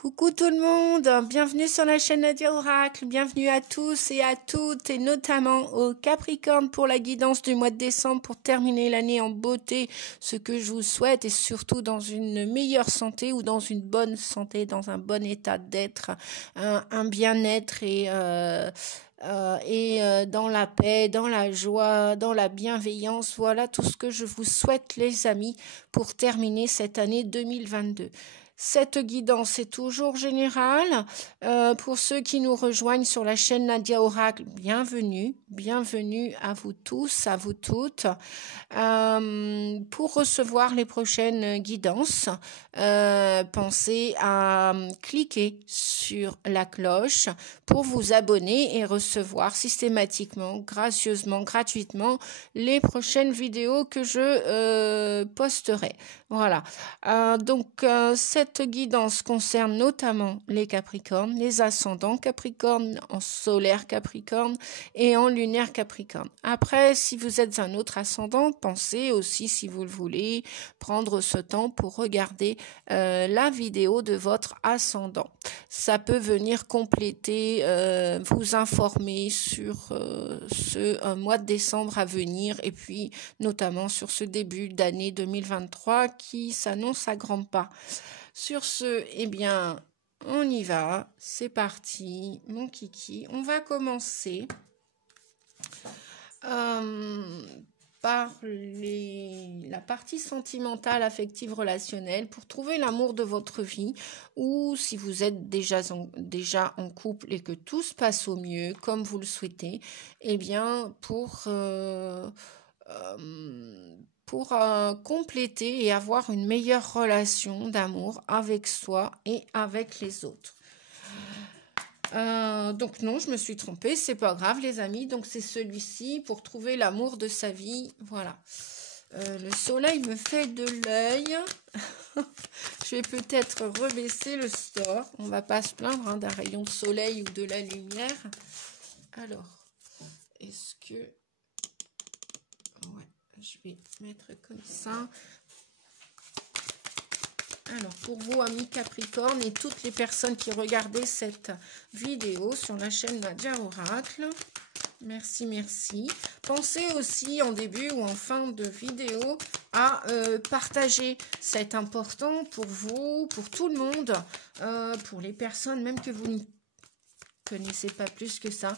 Coucou tout le monde, bienvenue sur la chaîne Nadia Oracle, bienvenue à tous et à toutes et notamment aux Capricornes pour la guidance du mois de décembre pour terminer l'année en beauté, ce que je vous souhaite et surtout dans une meilleure santé ou dans une bonne santé, dans un bon état d'être, un bien-être et dans la paix, dans la joie, dans la bienveillance, voilà tout ce que je vous souhaite les amis pour terminer cette année 2022. Cette guidance est toujours générale. Pour ceux qui nous rejoignent sur la chaîne Nadia Oracle, bienvenue. Bienvenue à vous tous, à vous toutes. Pour recevoir les prochaines guidances, pensez à cliquer sur la cloche pour vous abonner et recevoir systématiquement, gracieusement, gratuitement les prochaines vidéos que je posterai. Voilà. Cette guidance concerne notamment les Capricornes, les ascendants Capricorne, en solaire Capricorne et en lunaire Capricorne. Après, si vous êtes un autre ascendant, pensez aussi, si vous le voulez, prendre ce temps pour regarder la vidéo de votre ascendant. Ça peut venir compléter, vous informer sur ce mois de décembre à venir et puis notamment sur ce début d'année 2023 qui s'annonce à grands pas. Sur ce, eh bien, on y va. C'est parti, mon kiki. On va commencer par la partie sentimentale, affective, relationnelle pour trouver l'amour de votre vie ou si vous êtes déjà en couple et que tout se passe au mieux comme vous le souhaitez, eh bien pour compléter et avoir une meilleure relation d'amour avec soi et avec les autres. Donc non, je me suis trompée, c'est pas grave les amis, donc c'est celui-ci pour trouver l'amour de sa vie, voilà. Le soleil me fait de l'œil, je vais peut-être rebaisser le store, on va pas se plaindre d'un rayon de soleil ou de la lumière. Alors, est-ce que... Ouais, je vais mettre comme ça. Alors, pour vous, amis Capricorne et toutes les personnes qui regardaient cette vidéo sur la chaîne Nadia Oracle, merci, merci. Pensez aussi en début ou en fin de vidéo à partager. C'est important pour vous, pour tout le monde, pour les personnes même que vous ne connaissez pas plus que ça.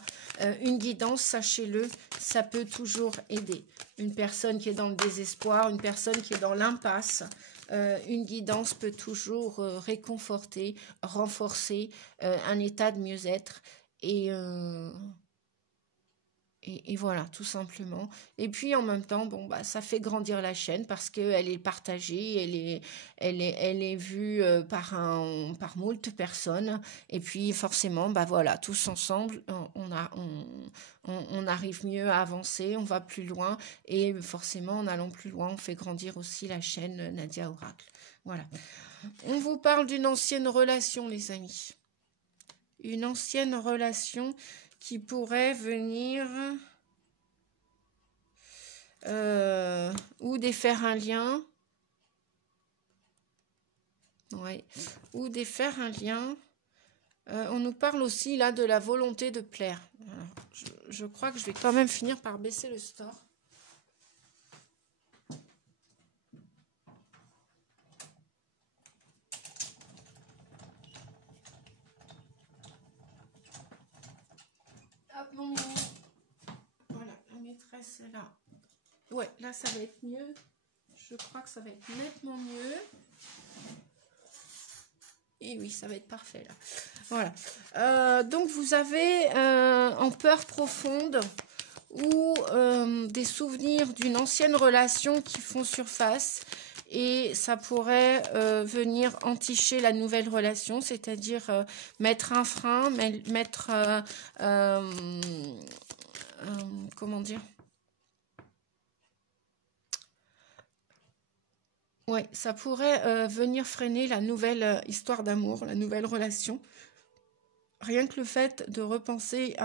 Une guidance, sachez-le, ça peut toujours aider. Une personne qui est dans le désespoir, une personne qui est dans l'impasse, une guidance peut toujours réconforter, renforcer un état de mieux-être et voilà, tout simplement. Et puis en même temps, bon, bah, ça fait grandir la chaîne parce qu'elle est partagée, elle est vue par moult personnes. Et puis forcément, bah voilà, tous ensemble, on arrive mieux à avancer, on va plus loin. Et forcément, en allant plus loin, on fait grandir aussi la chaîne Nadia Oracle. Voilà. On vous parle d'une ancienne relation, les amis. Une ancienne relation qui pourrait venir ou défaire un lien, ouais, ou défaire un lien. On nous parle aussi là de la volonté de plaire. Alors, je crois que je vais quand même finir par baisser le store. Hop, mon mignon. Voilà, la maîtresse est là. Ouais, là ça va être mieux. Je crois que ça va être nettement mieux. Et oui, ça va être parfait là. Voilà. Donc vous avez en peur profonde ou des souvenirs d'une ancienne relation qui font surface. Et ça pourrait venir enticher la nouvelle relation, c'est-à-dire mettre un frein, mettre... comment dire ? Oui, ça pourrait venir freiner la nouvelle histoire d'amour, la nouvelle relation. rien que le fait de repenser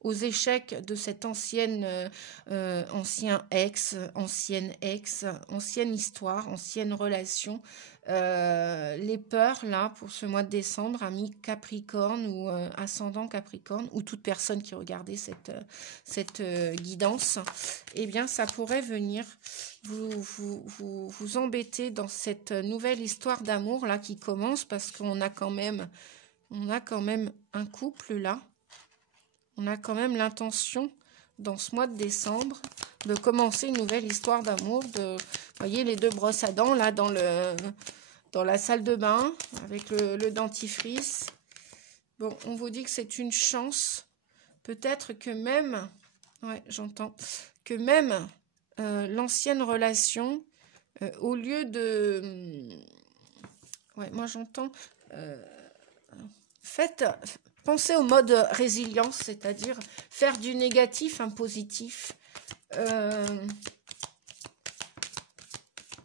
aux échecs de cet ancien ex, ancienne histoire, ancienne relation, les peurs là pour ce mois de décembre, ami Capricorne ou ascendant Capricorne, ou toute personne qui regardait cette guidance, eh bien ça pourrait venir vous embêter dans cette nouvelle histoire d'amour là qui commence, parce qu'on a quand même un couple là. On a quand même l'intention, dans ce mois de décembre, de commencer une nouvelle histoire d'amour. Vous voyez les deux brosses à dents là dans la salle de bain, avec le dentifrice. Bon, on vous dit que c'est une chance. Peut-être que même, ouais, j'entends, que même l'ancienne relation, au lieu de... ouais, moi j'entends... pensez au mode résilience, c'est-à-dire faire du négatif un positif.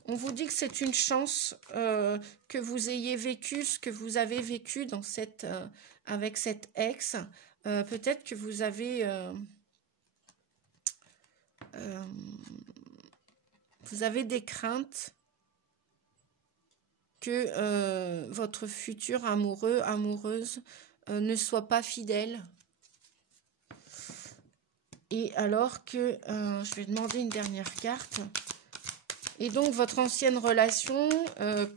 On vous dit que c'est une chance que vous ayez vécu ce que vous avez vécu dans avec cette ex. Peut-être que vous avez des craintes que votre futur amoureux, amoureuse ne soit pas fidèle. Et alors que, je vais demander une dernière carte. Et donc, votre ancienne relation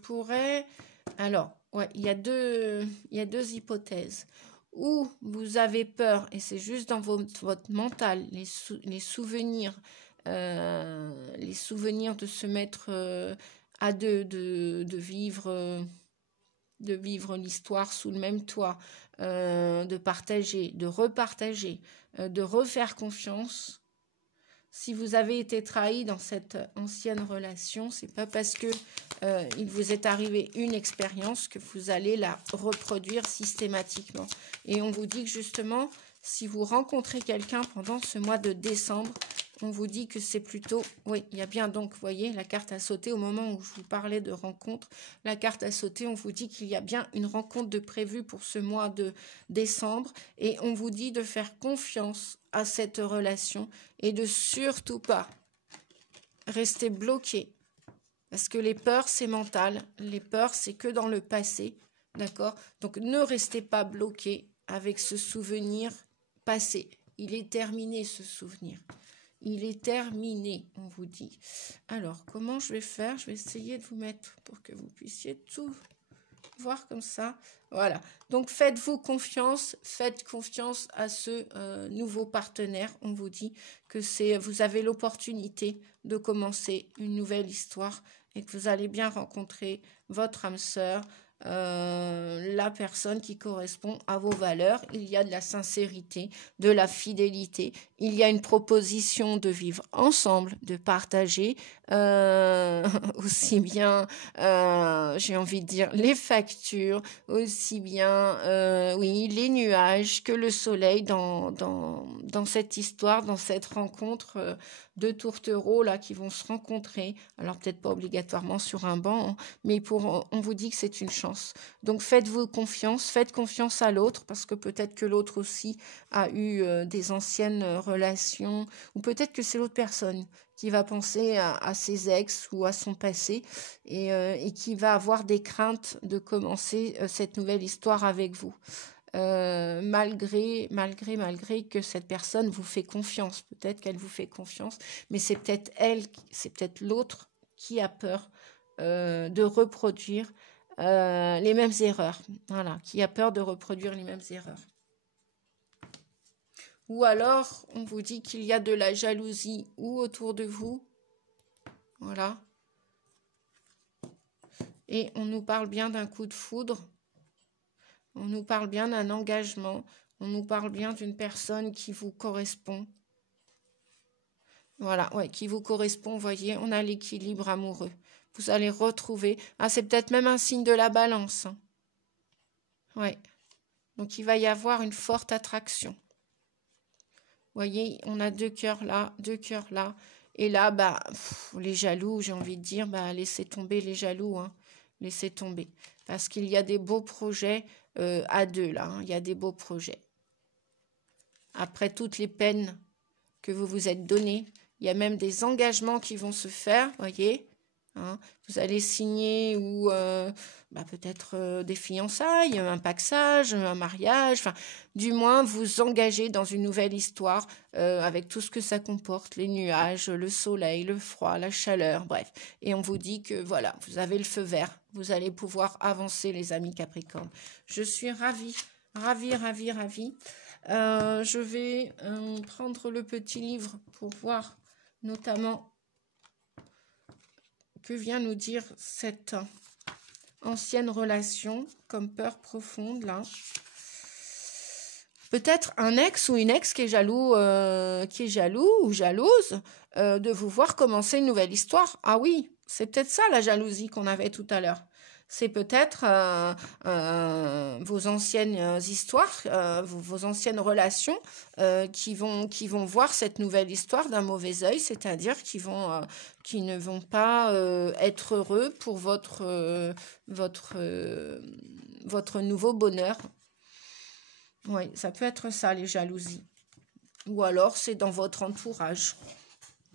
pourrait... Alors, ouais, il y a deux hypothèses. Ou vous avez peur, et c'est juste dans votre mental, les souvenirs de se mettre à deux, de vivre l'histoire sous le même toit, de partager, de repartager, de refaire confiance. Si vous avez été trahi dans cette ancienne relation, c'est pas parce que il vous est arrivé une expérience que vous allez la reproduire systématiquement. Et on vous dit que justement, si vous rencontrez quelqu'un pendant ce mois de décembre, on vous dit que c'est plutôt... Oui, il y a bien donc, vous voyez, la carte a sauté au moment où je vous parlais de rencontre. La carte a sauté, on vous dit qu'il y a bien une rencontre de prévue pour ce mois de décembre. Et on vous dit de faire confiance à cette relation et de surtout pas rester bloqué. Parce que les peurs, c'est mental. Les peurs, c'est que dans le passé. D'accord? Donc, ne restez pas bloqué avec ce souvenir passé. Il est terminé, ce souvenir. Il est terminé, on vous dit. Alors, comment je vais faire? Je vais essayer de vous mettre pour que vous puissiez tout voir comme ça. Voilà. Donc, faites-vous confiance. Faites confiance à ce nouveau partenaire. On vous dit que vous avez l'opportunité de commencer une nouvelle histoire et que vous allez bien rencontrer votre âme sœur, la personne qui correspond à vos valeurs. Il y a de la sincérité, de la fidélité, il y a une proposition de vivre ensemble, de partager aussi bien, j'ai envie de dire, les factures, aussi bien, oui, les nuages que le soleil dans cette histoire, dans cette rencontre deux tourtereaux là qui vont se rencontrer. Alors peut-être pas obligatoirement sur un banc, hein, mais on vous dit que c'est une chance. Donc faites-vous confiance, faites confiance à l'autre, parce que peut-être que l'autre aussi a eu des anciennes relations, ou peut-être que c'est l'autre personne qui va penser à ses ex ou à son passé et qui va avoir des craintes de commencer cette nouvelle histoire avec vous. Malgré que cette personne vous fait confiance, peut-être qu'elle vous fait confiance, mais c'est peut-être l'autre qui a peur de reproduire les mêmes erreurs, voilà, qui a peur de reproduire les mêmes erreurs. Ou alors, on vous dit qu'il y a de la jalousie ou autour de vous, voilà, et on nous parle bien d'un coup de foudre. On nous parle bien d'un engagement, on nous parle bien d'une personne qui vous correspond. Voilà, ouais, qui vous correspond, vous voyez, on a l'équilibre amoureux. Vous allez retrouver, c'est peut-être même un signe de la balance. Hein. Ouais, donc il va y avoir une forte attraction. Vous voyez, on a deux cœurs là, et là, les jaloux, j'ai envie de dire, laissez tomber les jaloux, hein. Laissez tomber. Parce qu'il y a des beaux projets à deux, là. Il y a des beaux projets. Après toutes les peines que vous vous êtes données, il y a même des engagements qui vont se faire, voyez. Vous allez signer ou peut-être des fiançailles, un pacsage, un mariage, du moins vous engager dans une nouvelle histoire avec tout ce que ça comporte, les nuages, le soleil, le froid, la chaleur, bref. Et on vous dit que voilà, vous avez le feu vert, vous allez pouvoir avancer les amis Capricorne. Je suis ravie. Je vais prendre le petit livre pour voir notamment que vient nous dire cette ancienne relation comme peur profonde là. Peut-être un ex ou une ex qui est jaloux ou jalouse de vous voir commencer une nouvelle histoire. Ah oui, c'est peut-être ça la jalousie qu'on avait tout à l'heure. C'est peut-être vos anciennes histoires, vos anciennes relations qui vont voir cette nouvelle histoire d'un mauvais œil, c'est-à-dire qui ne vont pas être heureux pour votre nouveau bonheur. Oui, ça peut être ça, les jalousies. Ou alors, c'est dans votre entourage,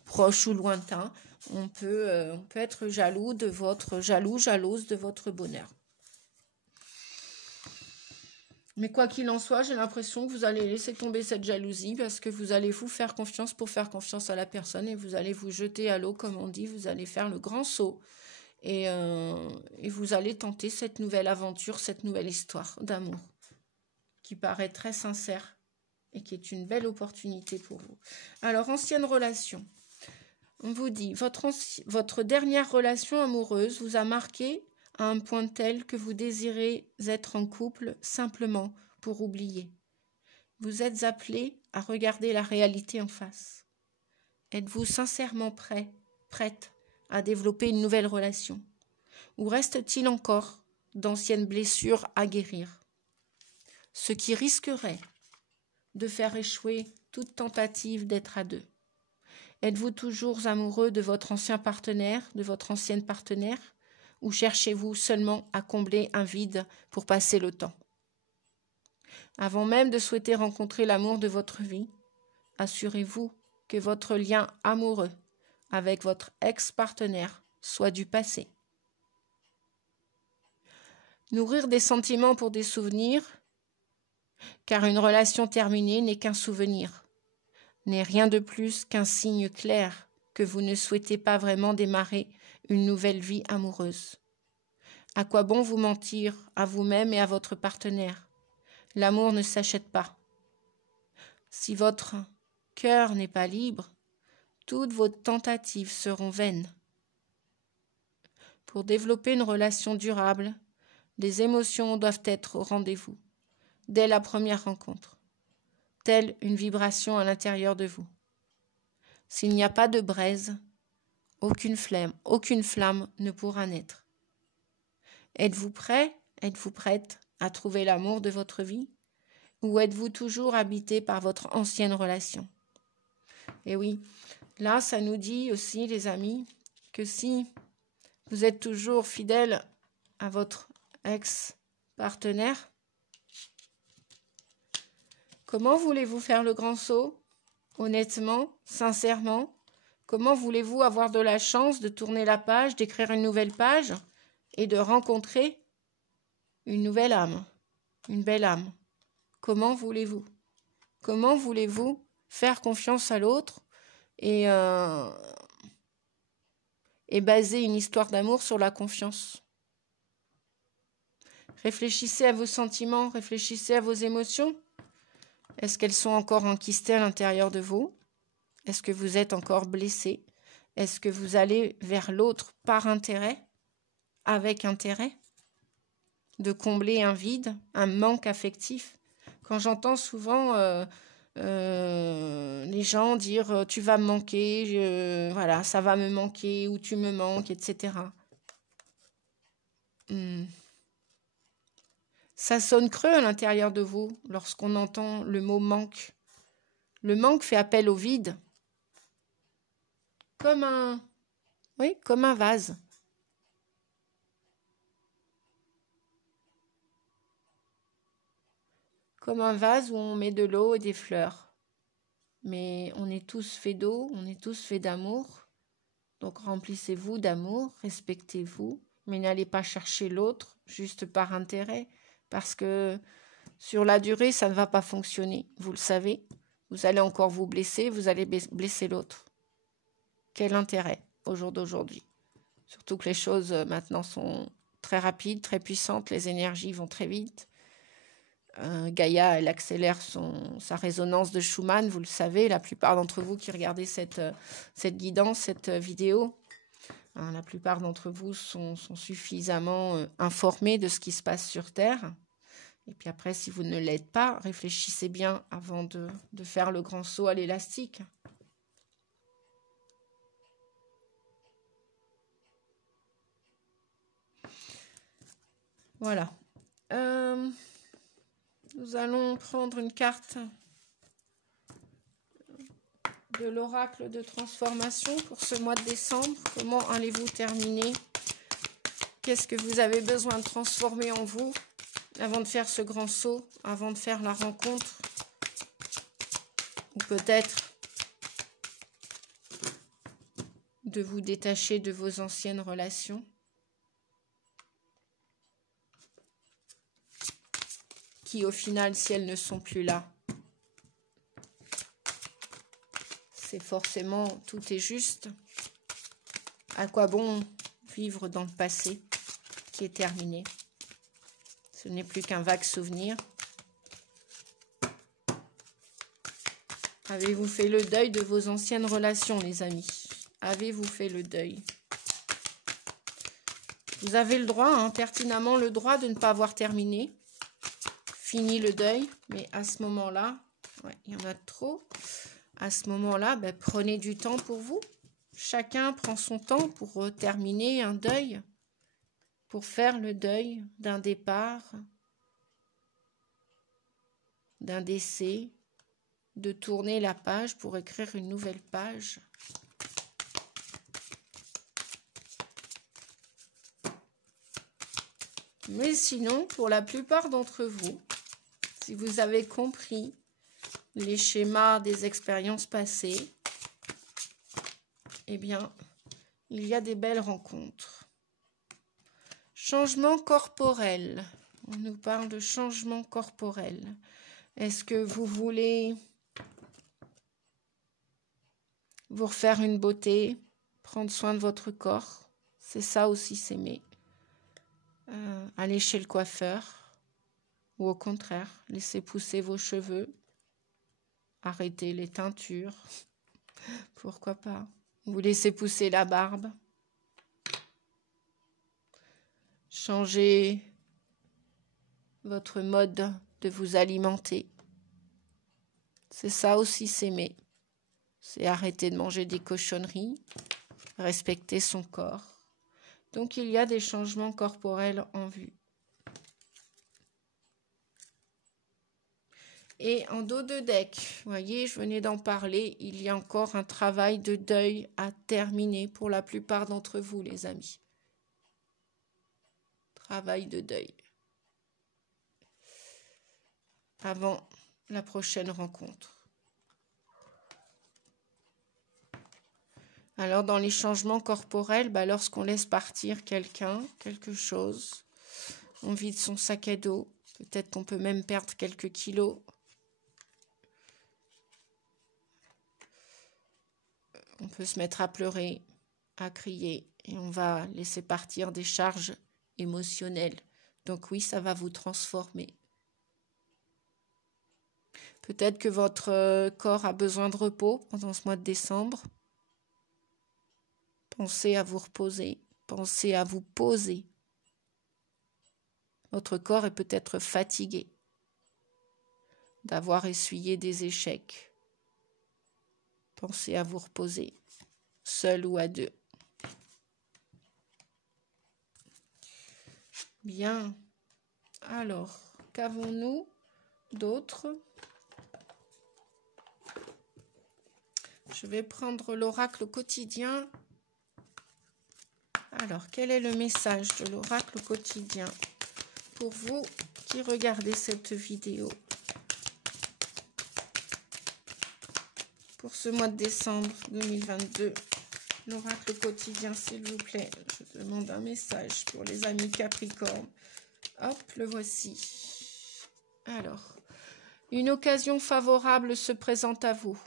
proche ou lointain. On peut être jalouse de votre bonheur. Mais quoi qu'il en soit, j'ai l'impression que vous allez laisser tomber cette jalousie parce que vous allez vous faire confiance pour faire confiance à la personne et vous allez vous jeter à l'eau, comme on dit, vous allez faire le grand saut et vous allez tenter cette nouvelle aventure, cette nouvelle histoire d'amour qui paraît très sincère et qui est une belle opportunité pour vous. Alors, ancienne relation. On vous dit, votre dernière relation amoureuse vous a marqué à un point tel que vous désirez être en couple simplement pour oublier. Vous êtes appelé à regarder la réalité en face. Êtes-vous sincèrement prête à développer une nouvelle relation? Ou reste-t-il encore d'anciennes blessures à guérir? Ce qui risquerait de faire échouer toute tentative d'être à deux. Êtes-vous toujours amoureux de votre ancien partenaire, de votre ancienne partenaire, ou cherchez-vous seulement à combler un vide pour passer le temps? Avant même de souhaiter rencontrer l'amour de votre vie, assurez-vous que votre lien amoureux avec votre ex-partenaire soit du passé. Nourrir des sentiments pour des souvenirs, car une relation terminée n'est qu'un souvenir, n'est rien de plus qu'un signe clair que vous ne souhaitez pas vraiment démarrer une nouvelle vie amoureuse. À quoi bon vous mentir à vous-même et à votre partenaire? L'amour ne s'achète pas. Si votre cœur n'est pas libre, toutes vos tentatives seront vaines. Pour développer une relation durable, les émotions doivent être au rendez-vous, dès la première rencontre, telle une vibration à l'intérieur de vous. S'il n'y a pas de braise, aucune flamme ne pourra naître. Êtes-vous prêt, êtes-vous prête à trouver l'amour de votre vie? Ou êtes-vous toujours habité par votre ancienne relation? Et oui, là, ça nous dit aussi, les amis, que si vous êtes toujours fidèle à votre ex-partenaire, comment voulez-vous faire le grand saut? Honnêtement, sincèrement, comment voulez-vous avoir de la chance de tourner la page, d'écrire une nouvelle page et de rencontrer une nouvelle âme, une belle âme? Comment voulez-vous? Comment voulez-vous faire confiance à l'autre et baser une histoire d'amour sur la confiance? Réfléchissez à vos sentiments, réfléchissez à vos émotions. Est-ce qu'elles sont encore enquistées à l'intérieur de vous? Est-ce que vous êtes encore blessé? Est-ce que vous allez vers l'autre par intérêt, avec intérêt, de combler un vide, un manque affectif? Quand j'entends souvent les gens dire « tu vas me manquer, voilà, ça va me manquer » ou « tu me manques », etc. Ça sonne creux à l'intérieur de vous lorsqu'on entend le mot « manque ». Le manque fait appel au vide, comme un vase. comme un vase où on met de l'eau et des fleurs. Mais on est tous faits d'eau, on est tous faits d'amour. Donc remplissez-vous d'amour, respectez-vous, mais n'allez pas chercher l'autre juste par intérêt, parce que sur la durée, ça ne va pas fonctionner. Vous le savez, vous allez encore vous blesser, vous allez blesser l'autre. Quel intérêt au jour d'aujourd'hui? Surtout que les choses maintenant sont très rapides, très puissantes, les énergies vont très vite. Gaïa, elle accélère sa résonance de Schumann, vous le savez, la plupart d'entre vous qui regardez cette guidance, cette vidéo, la plupart d'entre vous sont suffisamment informés de ce qui se passe sur Terre. Et puis après, si vous ne l'êtes pas, réfléchissez bien avant de faire le grand saut à l'élastique. Voilà. Nous allons prendre une carte de l'oracle de transformation pour ce mois de décembre. Comment allez-vous terminer? Qu'est-ce que vous avez besoin de transformer en vous avant de faire ce grand saut, avant de faire la rencontre? Ou peut-être de vous détacher de vos anciennes relations. Qui au final, si elles ne sont plus là, c'est forcément tout est juste. À quoi bon vivre dans le passé qui est terminé? Ce n'est plus qu'un vague souvenir. Avez-vous fait le deuil de vos anciennes relations, les amis? Avez-vous fait le deuil? Vous avez le droit, pertinemment le droit de ne pas avoir terminé. Fini le deuil, mais à ce moment-là, il y en a trop. À ce moment-là, prenez du temps pour vous. Chacun prend son temps pour terminer un deuil, pour faire le deuil d'un départ, d'un décès, de tourner la page pour écrire une nouvelle page. Mais sinon, pour la plupart d'entre vous, si vous avez compris les schémas des expériences passées, eh bien, il y a des belles rencontres. Changement corporel. On nous parle de changement corporel. Est-ce que vous voulez vous refaire une beauté, prendre soin de votre corps? C'est ça aussi s'aimer. Aller chez le coiffeur. Ou au contraire, laissez pousser vos cheveux. Arrêtez les teintures. Pourquoi pas? Vous laissez pousser la barbe. Changez votre mode de vous alimenter. C'est ça aussi s'aimer. C'est arrêter de manger des cochonneries, respecter son corps. Donc il y a des changements corporels en vue. Et en dos de deck, vous voyez, je venais d'en parler, il y a encore un travail de deuil à terminer pour la plupart d'entre vous, les amis. Travail de deuil. Avant la prochaine rencontre. Alors, dans les changements corporels, lorsqu'on laisse partir quelqu'un, quelque chose, on vide son sac à dos, peut-être qu'on peut même perdre quelques kilos. On peut se mettre à pleurer, à crier, et on va laisser partir des charges émotionnelles. Donc oui, ça va vous transformer. Peut-être que votre corps a besoin de repos pendant ce mois de décembre. Pensez à vous reposer, pensez à vous poser. Votre corps est peut-être fatigué d'avoir essuyé des échecs. Pensez à vous reposer, seul ou à deux. Bien. Alors, qu'avons-nous d'autre? Je vais prendre l'oracle quotidien. Alors, quel est le message de l'oracle quotidien pour vous qui regardez cette vidéo? pour ce mois de décembre 2022. L'oracle quotidien, s'il vous plaît. Je demande un message pour les amis Capricorne. Hop, le voici. Alors, une occasion favorable se présente à vous.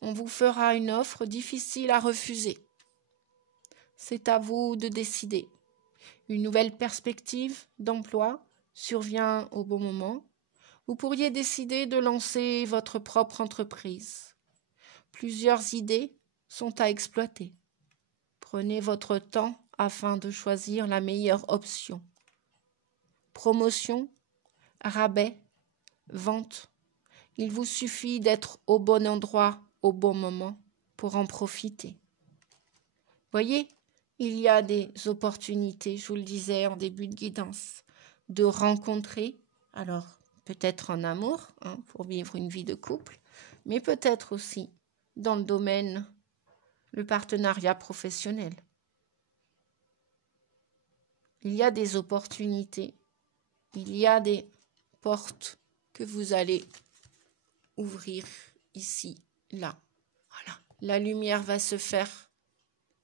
On vous fera une offre difficile à refuser. C'est à vous de décider. Une nouvelle perspective d'emploi survient au bon moment. Vous pourriez décider de lancer votre propre entreprise. Plusieurs idées sont à exploiter. Prenez votre temps afin de choisir la meilleure option. Promotion, rabais, vente. Il vous suffit d'être au bon endroit au bon moment pour en profiter. Voyez, il y a des opportunités, je vous le disais en début de guidance, de rencontrer, alors peut-être en amour, pour vivre une vie de couple, mais peut-être aussi dans le domaine, le partenariat professionnel. Il y a des opportunités, il y a des portes que vous allez ouvrir ici, là. Voilà. La lumière va se faire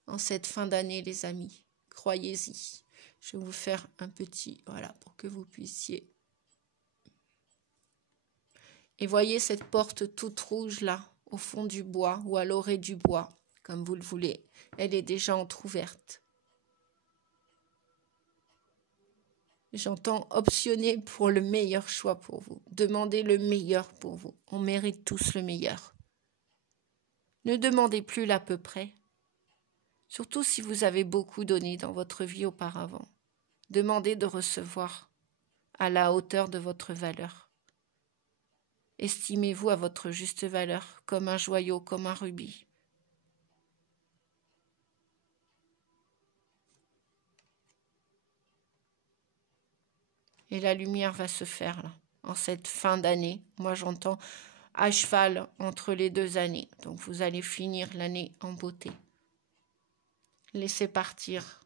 en cette fin d'année, les amis. Croyez-y. Je vais vous faire un petit, voilà, pour que vous puissiez. Et voyez cette porte toute rouge là, au fond du bois ou à l'orée du bois, comme vous le voulez. Elle est déjà entrouverte. J'entends optionner pour le meilleur choix pour vous. Demandez le meilleur pour vous. On mérite tous le meilleur. Ne demandez plus l'à peu près. Surtout si vous avez beaucoup donné dans votre vie auparavant. Demandez de recevoir à la hauteur de votre valeur. Estimez-vous à votre juste valeur, comme un joyau, comme un rubis. Et la lumière va se faire là, en cette fin d'année. Moi, j'entends à cheval entre les 2 années. Donc, vous allez finir l'année en beauté. Laissez partir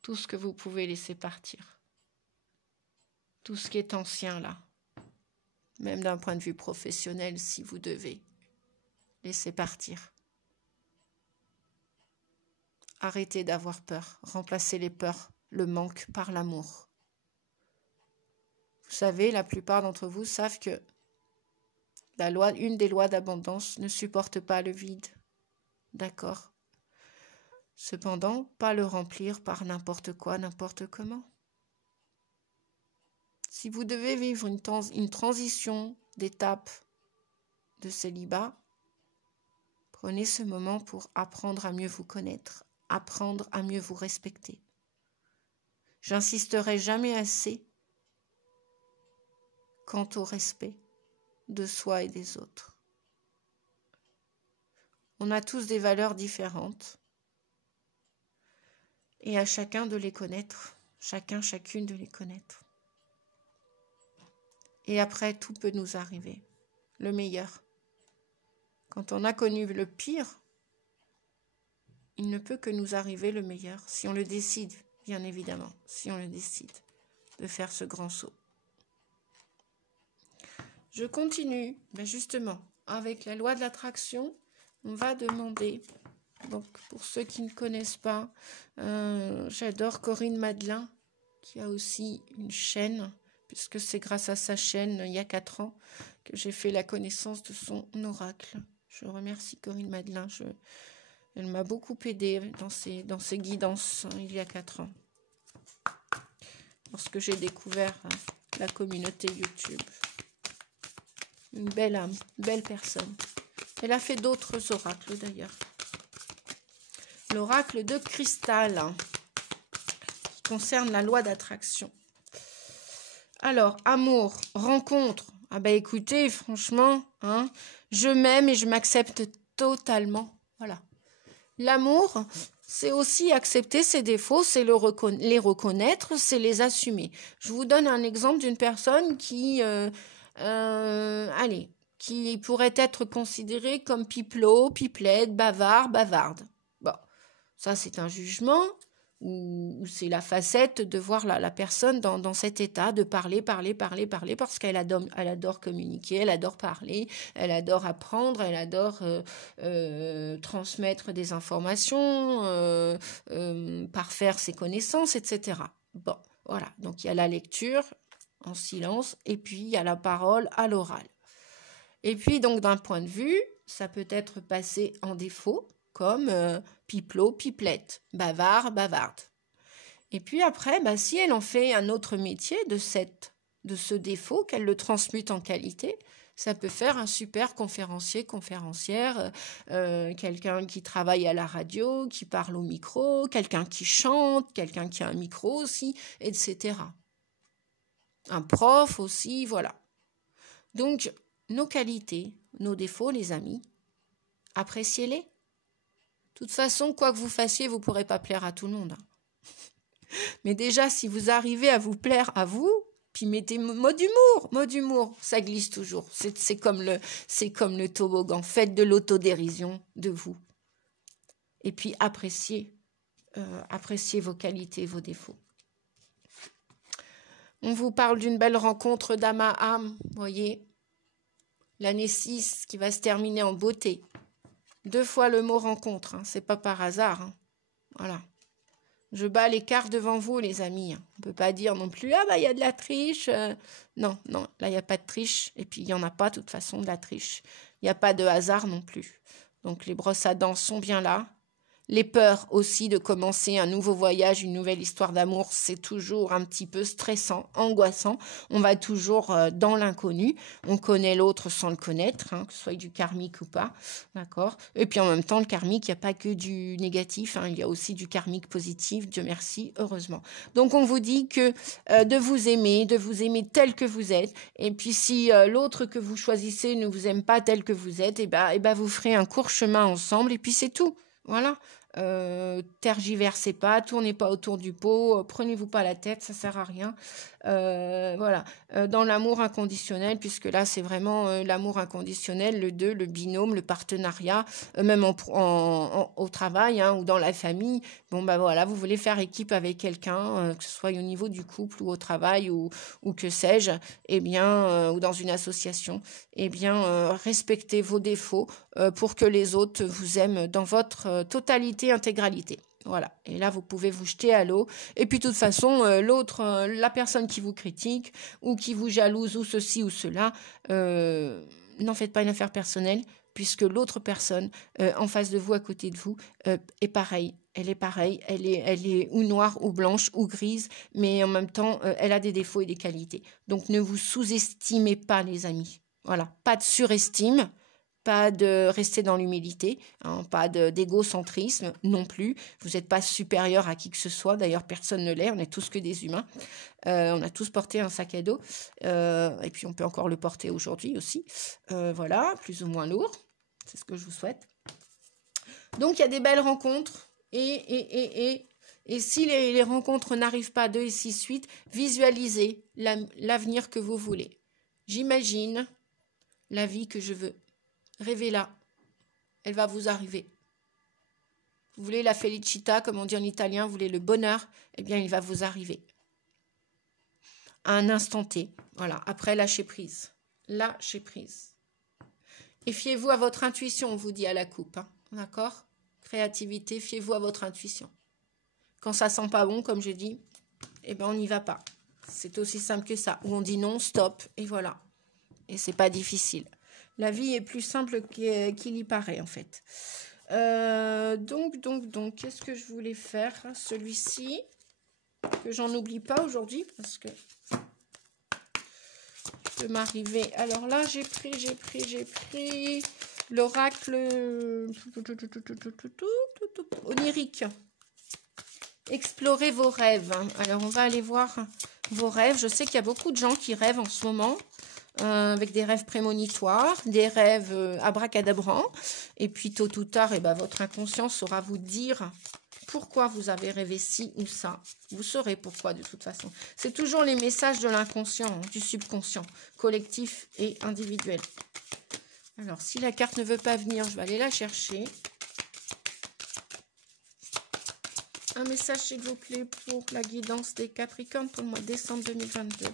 tout ce que vous pouvez laisser partir. Tout ce qui est ancien là. Même d'un point de vue professionnel, si vous devez. Laissez partir. Arrêtez d'avoir peur. Remplacez les peurs, le manque par l'amour. Vous savez, la plupart d'entre vous savent que une des lois d'abondance ne supporte pas le vide. D'accord? Cependant, pas le remplir par n'importe quoi, n'importe comment. Si vous devez vivre une transition d'étape de célibat, prenez ce moment pour apprendre à mieux vous connaître, apprendre à mieux vous respecter. J'insisterai jamais assez quant au respect de soi et des autres. On a tous des valeurs différentes et à chacun de les connaître, chacune de les connaître. Et après, tout peut nous arriver, le meilleur. Quand on a connu le pire, il ne peut que nous arriver le meilleur, si on le décide, bien évidemment, si on le décide de faire ce grand saut. Je continue, justement, avec la loi de l'attraction, on va demander, donc pour ceux qui ne connaissent pas, j'adore Corinne Madelin, qui a aussi une chaîne, puisque c'est grâce à sa chaîne, il y a 4 ans, que j'ai fait la connaissance de son oracle. Je remercie Corinne Madelin, elle m'a beaucoup aidée dans ses guidances il y a 4 ans, lorsque j'ai découvert la communauté YouTube. Une belle âme, belle personne. Elle a fait d'autres oracles d'ailleurs. L'oracle de cristal, qui concerne la loi d'attraction. Alors, amour, rencontre. Ah ben écoutez, franchement, je m'aime et je m'accepte totalement. Voilà. L'amour, c'est aussi accepter ses défauts, c'est les reconnaître, c'est les assumer. Je vous donne un exemple d'une personne qui pourrait être considérée comme pipelot, pipelette, bavard, bavarde. Bon, ça c'est un jugement, où c'est la facette de voir la personne dans cet état de parler, parce qu'elle adore communiquer, elle adore parler, elle adore apprendre, elle adore transmettre des informations, parfaire ses connaissances, etc. Bon, voilà, donc il y a la lecture en silence, et puis il y a la parole à l'oral. Et puis donc d'un point de vue, ça peut être passé en défaut, comme pipelot, pipelette, bavard, bavarde. Et puis après, si elle en fait un autre métier de ce défaut, qu'elle le transmute en qualité, ça peut faire un super conférencier, conférencière, quelqu'un qui travaille à la radio, qui parle au micro, quelqu'un qui chante, quelqu'un qui a un micro aussi, etc. Un prof aussi, voilà. Donc, nos qualités, nos défauts, les amis, appréciez-les. De toute façon, quoi que vous fassiez, vous ne pourrez pas plaire à tout le monde. Mais déjà, si vous arrivez à vous plaire à vous, puis mettez mot d'humour, ça glisse toujours. C'est comme le toboggan. Faites de l'autodérision de vous. Et puis appréciez vos qualités, vos défauts. On vous parle d'une belle rencontre d'âme à âme, voyez. L'année 6 qui va se terminer en beauté. 2 fois le mot rencontre, hein, c'est pas par hasard. Hein. Voilà. Je bats les cartes devant vous, les amis. On ne peut pas dire non plus, il y a de la triche. Non, là, il n'y a pas de triche. Et puis, il n'y en a pas, de toute façon, de la triche. Il n'y a pas de hasard non plus. Donc, les brosses à dents sont bien là. Les peurs aussi de commencer un nouveau voyage, une nouvelle histoire d'amour, c'est toujours un petit peu stressant, angoissant. On va toujours dans l'inconnu. On connaît l'autre sans le connaître, hein, que ce soit du karmique ou pas. D'accord ? Et puis en même temps, le karmique, il n'y a pas que du négatif, hein, il y a aussi du karmique positif, Dieu merci, heureusement. Donc on vous dit que de vous aimer tel que vous êtes. Et puis si l'autre que vous choisissez ne vous aime pas tel que vous êtes, et ben vous ferez un court chemin ensemble et puis c'est tout. Voilà. Tergiversez pas, tournez pas autour du pot, prenez-vous pas la tête, ça sert à rien. Voilà. Dans l'amour inconditionnel, puisque là c'est vraiment l'amour inconditionnel, le 2, le binôme, le partenariat, même au travail, hein, ou dans la famille. Bon voilà, vous voulez faire équipe avec quelqu'un, que ce soit au niveau du couple ou au travail ou que sais-je, ou dans une association, respectez vos défauts pour que les autres vous aiment dans votre totalité, intégralité. Voilà. Et là, vous pouvez vous jeter à l'eau. Et puis, de toute façon, la personne qui vous critique ou qui vous jalouse ou ceci ou cela, n'en faites pas une affaire personnelle, puisque l'autre personne en face de vous, à côté de vous, est pareille. Elle est pareille. Elle est ou noire ou blanche ou grise, mais en même temps, elle a des défauts et des qualités. Donc, ne vous sous-estimez pas, les amis. Voilà. Pas de surestime. Pas de rester dans l'humilité, hein, pas d'égocentrisme non plus. Vous n'êtes pas supérieur à qui que ce soit. D'ailleurs, personne ne l'est. On est tous que des humains. On a tous porté un sac à dos. Et puis, on peut encore le porter aujourd'hui aussi. Voilà, plus ou moins lourd. C'est ce que je vous souhaite. Donc, il y a des belles rencontres. Et si les rencontres n'arrivent pas 2 et 6 suites, visualisez l'avenir que vous voulez. J'imagine la vie que je veux. Rêvez-la, elle va vous arriver. Vous voulez la felicità, comme on dit en italien, vous voulez le bonheur, il va vous arriver. À un instant T, voilà, après lâchez prise. Lâchez prise. Et fiez-vous à votre intuition, on vous dit à la coupe, hein, d'accord ? Créativité, fiez-vous à votre intuition. Quand ça sent pas bon, comme je dis, on n'y va pas. C'est aussi simple que ça. Ou on dit non, stop, et voilà. Et c'est pas difficile. La vie est plus simple qu'il y paraît, en fait. Donc, qu'est-ce que je voulais faire ? Celui-ci, que j'en oublie pas aujourd'hui, parce que je peux m'arriver. Alors là, j'ai pris l'oracle onirique. Explorez vos rêves. Alors, on va aller voir vos rêves. Je sais qu'il y a beaucoup de gens qui rêvent en ce moment. Avec des rêves prémonitoires, des rêves abracadabrants, et puis tôt ou tard, votre inconscient saura vous dire pourquoi vous avez rêvé ci ou ça. Vous saurez pourquoi de toute façon. C'est toujours les messages de l'inconscient, hein, du subconscient, collectif et individuel. Alors, si la carte ne veut pas venir, je vais aller la chercher. Un message, s'il vous plaît, pour la guidance des Capricornes pour le mois de décembre 2022.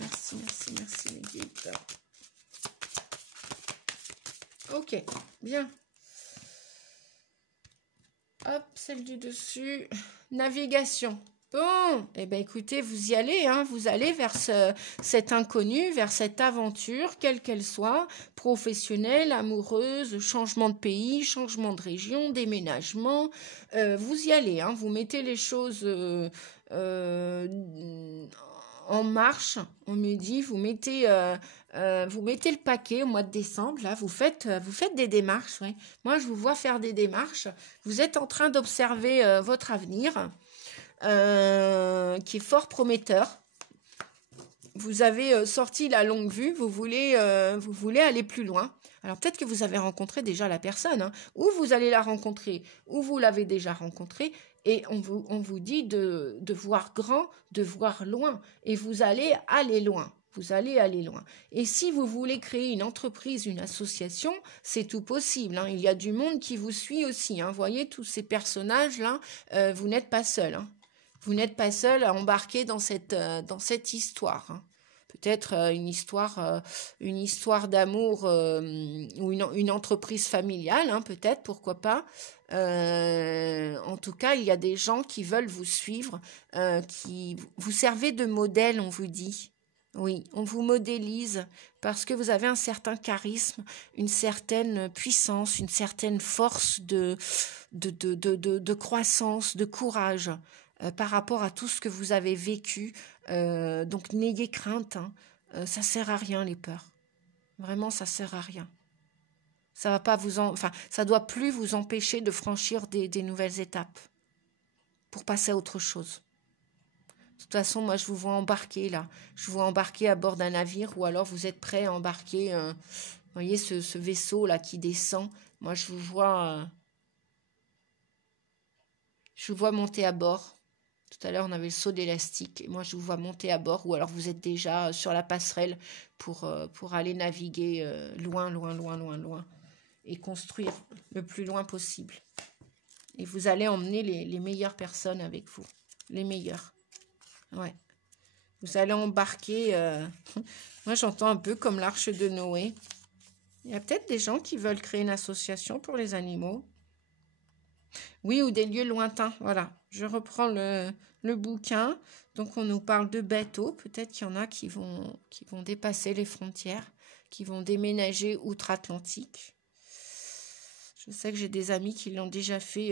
Merci, merci, merci les guides. Ok, bien. Hop, celle du dessus. Navigation. Bon, eh bien écoutez, vous y allez, hein, vous allez vers cet inconnu, vers cette aventure, quelle qu'elle soit, professionnelle, amoureuse, changement de pays, changement de région, déménagement, vous y allez, hein, vous mettez les choses en marche, on me dit, vous mettez le paquet au mois de décembre, là, vous faites des démarches, ouais. Moi, je vous vois faire des démarches, vous êtes en train d'observer votre avenir, qui est fort prometteur. Vous avez sorti la longue vue, vous voulez aller plus loin. Alors peut-être que vous avez rencontré déjà la personne, hein, ou vous allez la rencontrer, ou vous l'avez déjà rencontrée, et on vous dit de voir grand, de voir loin, et vous allez aller loin. Vous allez aller loin. Et si vous voulez créer une entreprise, une association, c'est tout possible, hein. Il y a du monde qui vous suit aussi, hein. Vous voyez, tous ces personnages-là, vous n'êtes pas seul, hein. Vous n'êtes pas seul à embarquer dans cette histoire, hein. Peut-être une histoire d'amour ou une entreprise familiale, hein, peut-être, pourquoi pas. En tout cas, il y a des gens qui veulent vous suivre, qui vous servez de modèle, on vous dit. Oui, on vous modélise parce que vous avez un certain charisme, une certaine puissance, une certaine force de croissance, de courage par rapport à tout ce que vous avez vécu. Donc n'ayez crainte, hein. Ça sert à rien les peurs. Vraiment, ça sert à rien. Ça va pas ça doit plus vous empêcher de franchir des nouvelles étapes pour passer à autre chose. De toute façon, moi, je vous vois embarquer là. Je vous vois embarquer à bord d'un navire ou alors vous êtes prêt à embarquer. Vous voyez ce vaisseau là qui descend. Moi, je vous vois monter à bord. Tout à l'heure, on avait le saut d'élastique. Et moi, je vous vois monter à bord ou alors vous êtes déjà sur la passerelle pour aller naviguer loin, loin, loin, loin, loin et construire le plus loin possible. Et vous allez emmener les meilleures personnes avec vous. Les meilleures. Ouais. Vous allez embarquer... Moi, j'entends un peu comme l'arche de Noé. Il y a peut-être des gens qui veulent créer une association pour les animaux. Oui, ou des lieux lointains. Voilà. Je reprends le bouquin. Donc, on nous parle de bateaux. Peut-être qu'il y en a qui vont dépasser les frontières, qui vont déménager outre-Atlantique. Je sais que j'ai des amis qui l'ont déjà fait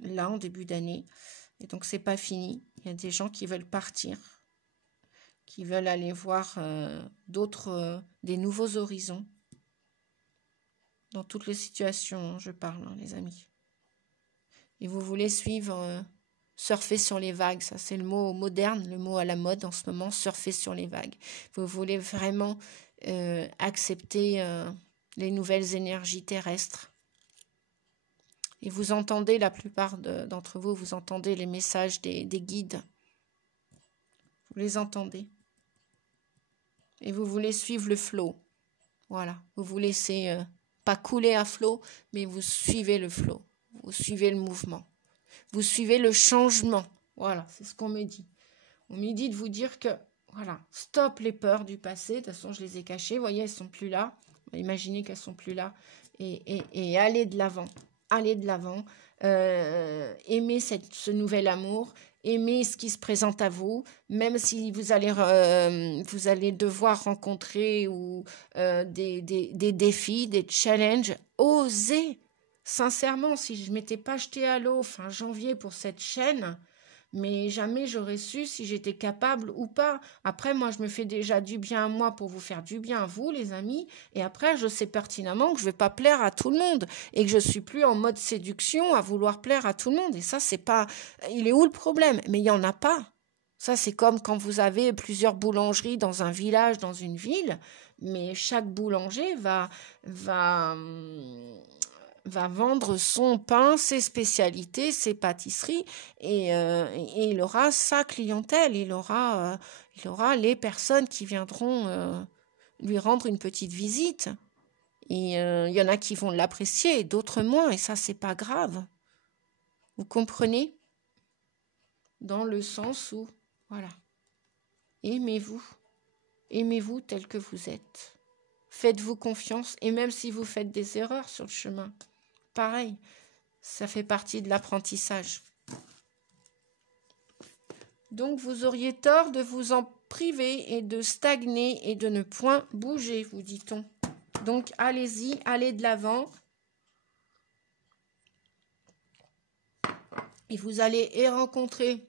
là, en début d'année. Et donc, c'est pas fini. Il y a des gens qui veulent partir, qui veulent aller voir des nouveaux horizons. Dans toutes les situations, je parle, hein, les amis. Et vous voulez suivre, surfer sur les vagues, ça c'est le mot moderne, le mot à la mode en ce moment, surfer sur les vagues. Vous voulez vraiment accepter les nouvelles énergies terrestres. Et vous entendez, la plupart d'entre vous, vous entendez les messages des guides. Vous les entendez. Et vous voulez suivre le flot. Voilà. Vous vous laissez pas couler à flot, mais vous suivez le flot. Vous suivez le mouvement. Vous suivez le changement. Voilà, c'est ce qu'on me dit. On me dit de vous dire que, voilà, stop les peurs du passé. De toute façon, je les ai cachées. Vous voyez, elles ne sont plus là. Imaginez qu'elles ne sont plus là. Et allez de l'avant. Allez de l'avant. Aimez ce nouvel amour. Aimez ce qui se présente à vous. Même si vous allez devoir rencontrer des défis, des challenges. Osez. Sincèrement, si je ne m'étais pas jetée à l'eau fin janvier pour cette chaîne, mais jamais j'aurais su si j'étais capable ou pas. Après, moi, je me fais déjà du bien à moi pour vous faire du bien à vous, les amis. Et après, je sais pertinemment que je ne vais pas plaire à tout le monde et que je ne suis plus en mode séduction à vouloir plaire à tout le monde. Et ça, c'est pas... Il est où le problème? Mais il n'y en a pas. Ça, c'est comme quand vous avez plusieurs boulangeries dans un village, dans une ville, mais chaque boulanger va vendre son pain, ses spécialités, ses pâtisseries et il aura sa clientèle, il aura les personnes qui viendront lui rendre une petite visite et il y en a qui vont l'apprécier, d'autres moins et ça c'est pas grave. Vous comprenez? dans le sens où, voilà, aimez-vous. Aimez-vous tel que vous êtes. Faites-vous confiance, et même si vous faites des erreurs sur le chemin, pareil, ça fait partie de l'apprentissage. Donc, vous auriez tort de vous en priver et de stagner et de ne point bouger, vous dit-on. Donc, allez-y, allez de l'avant. Et vous allez rencontrer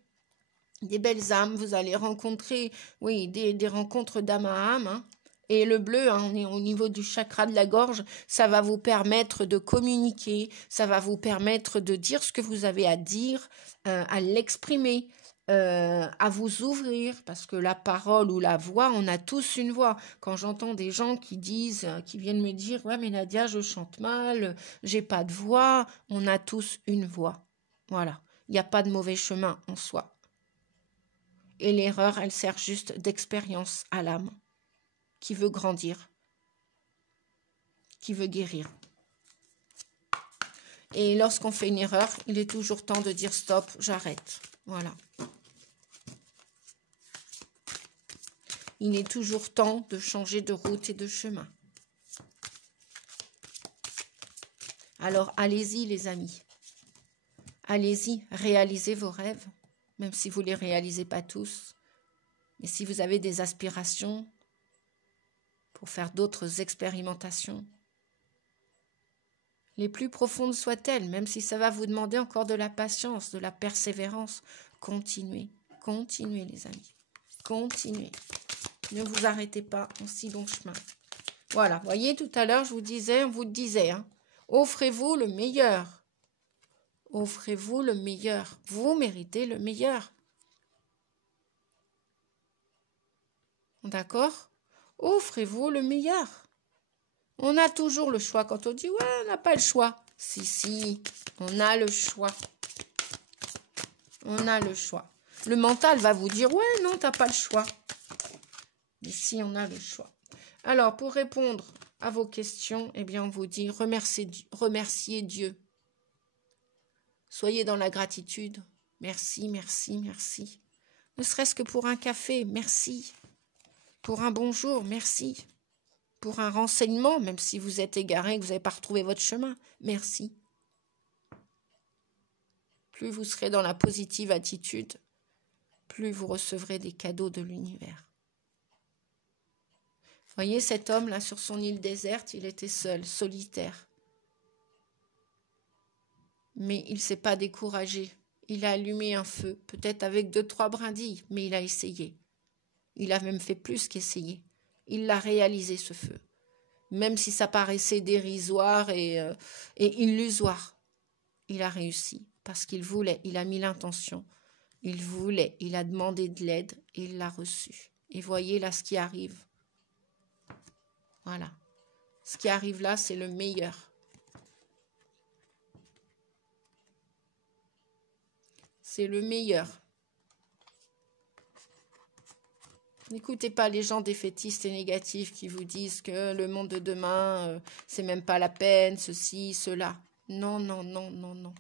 des belles âmes, vous allez rencontrer, oui, des rencontres d'âme à âme, hein. Et le bleu, hein, on est au niveau du chakra de la gorge, ça va vous permettre de communiquer, ça va vous permettre de dire ce que vous avez à dire, à l'exprimer, à vous ouvrir, parce que la parole ou la voix, on a tous une voix. Quand j'entends des gens qui disent, qui viennent me dire, ouais mais Nadia, je chante mal, j'ai pas de voix, on a tous une voix. Voilà, il n'y a pas de mauvais chemin en soi. Et l'erreur, elle sert juste d'expérience à l'âme qui veut grandir, qui veut guérir. Et lorsqu'on fait une erreur, il est toujours temps de dire stop, j'arrête. Voilà. Il est toujours temps de changer de route et de chemin. Alors allez-y les amis. Allez-y, réalisez vos rêves, même si vous ne les réalisez pas tous. Mais si vous avez des aspirations pour faire d'autres expérimentations, les plus profondes soient-elles, même si ça va vous demander encore de la patience, de la persévérance, continuez, continuez les amis, continuez. Ne vous arrêtez pas en si long chemin. Voilà, voyez, tout à l'heure, je vous disais, on vous le disait, hein, offrez-vous le meilleur. Offrez-vous le meilleur. Vous méritez le meilleur. D'accord? Offrez-vous le meilleur. On a toujours le choix. Quand on dit, ouais, on n'a pas le choix. Si, on a le choix. On a le choix. Le mental va vous dire, ouais, non, t'as pas le choix. Mais si, on a le choix. Alors, pour répondre à vos questions, eh bien, on vous dit, remerciez Dieu. Soyez dans la gratitude. Merci, merci, merci. Ne serait-ce que pour un café, merci. Pour un bonjour, merci. Pour un renseignement, même si vous êtes égaré et que vous n'avez pas retrouvé votre chemin, merci. Plus vous serez dans la positive attitude, plus vous recevrez des cadeaux de l'univers. Voyez cet homme-là sur son île déserte, il était seul, solitaire. Mais il ne s'est pas découragé. Il a allumé un feu, peut-être avec 2-3 brindilles, mais il a essayé. Il a même fait plus qu'essayer. Il l'a réalisé, ce feu. Même si ça paraissait dérisoire et illusoire. Il a réussi parce qu'il voulait, il a mis l'intention. Il voulait, il a demandé de l'aide et il l'a reçu. Et voyez là ce qui arrive. Voilà. Ce qui arrive là, c'est le meilleur. C'est le meilleur. N'écoutez pas les gens défaitistes et négatifs qui vous disent que le monde de demain, c'est même pas la peine, ceci, cela. Non, non, non, non, non.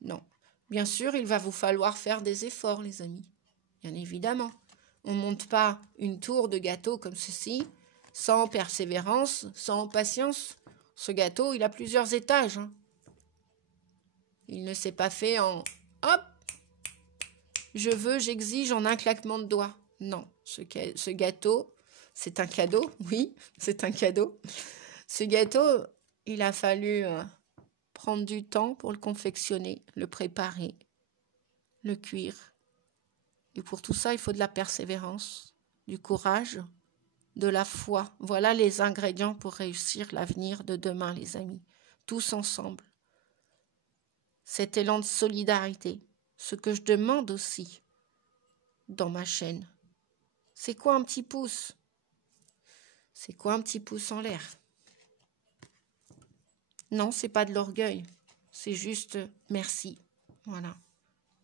Non. Bien sûr, il va vous falloir faire des efforts, les amis. Bien évidemment. On ne monte pas une tour de gâteau comme ceci, sans persévérance, sans patience. Ce gâteau, il a plusieurs étages. Hein. Il ne s'est pas fait en « hop !» Je veux, j'exige en un claquement de doigts. Non, ce gâteau, c'est un cadeau. Oui, c'est un cadeau. Ce gâteau, il a fallu prendre du temps pour le confectionner, le préparer, le cuire. Et pour tout ça, il faut de la persévérance, du courage, de la foi. Voilà les ingrédients pour réussir l'avenir de demain, les amis. Tous ensemble. Cet élan de solidarité. Ce que je demande aussi dans ma chaîne. C'est quoi un petit pouce? C'est quoi un petit pouce en l'air? Non, c'est pas de l'orgueil. C'est juste merci. Voilà.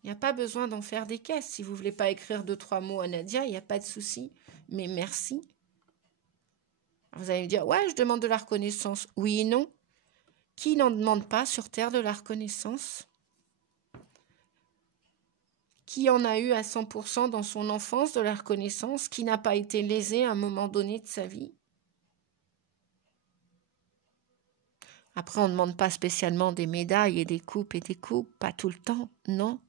Il n'y a pas besoin d'en faire des caisses. Si vous ne voulez pas écrire 2-3 mots à Nadia, il n'y a pas de souci. Mais merci. Vous allez me dire, ouais, je demande de la reconnaissance. Oui et non. Qui n'en demande pas sur Terre de la reconnaissance? Qui en a eu à 100% dans son enfance de la reconnaissance, qui n'a pas été lésé à un moment donné de sa vie? Après, on ne demande pas spécialement des médailles et des coupes, pas tout le temps, non.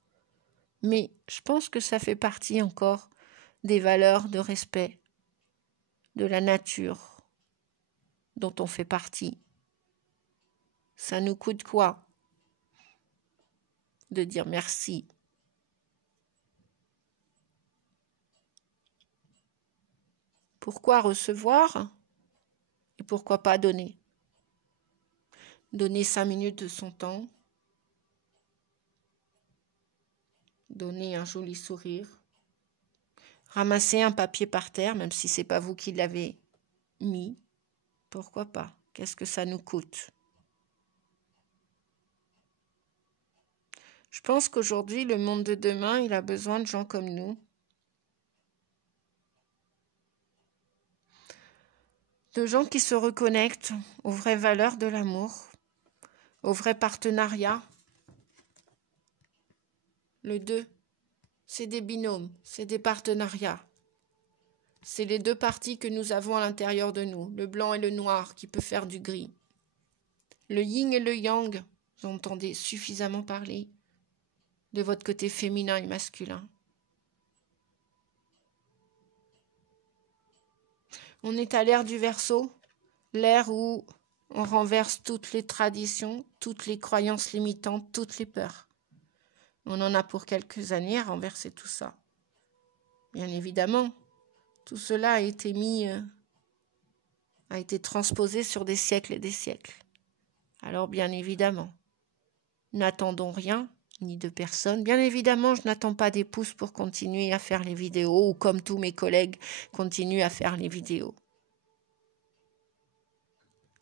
Mais je pense que ça fait partie encore des valeurs de respect de la nature dont on fait partie. Ça nous coûte quoi de dire merci? Pourquoi recevoir et pourquoi pas donner? Donner 5 minutes de son temps, donner un joli sourire, ramasser un papier par terre, même si c'est pas vous qui l'avez mis, pourquoi pas? Qu'est-ce que ça nous coûte? Je pense qu'aujourd'hui, le monde de demain, il a besoin de gens comme nous. De gens qui se reconnectent aux vraies valeurs de l'amour, aux vrais partenariats. Le 2, c'est des binômes, c'est des partenariats. C'est les deux parties que nous avons à l'intérieur de nous, le blanc et le noir qui peut faire du gris. Le yin et le yang, vous entendez suffisamment parler de votre côté féminin et masculin. On est à l'ère du Verseau, l'ère où on renverse toutes les traditions, toutes les croyances limitantes, toutes les peurs. On en a pour quelques années à renverser tout ça. Bien évidemment, tout cela a été transposé sur des siècles et des siècles. Alors bien évidemment, n'attendons rien, ni de personne. Bien évidemment, je n'attends pas des pouces pour continuer à faire les vidéos, ou comme tous mes collègues continuent à faire les vidéos.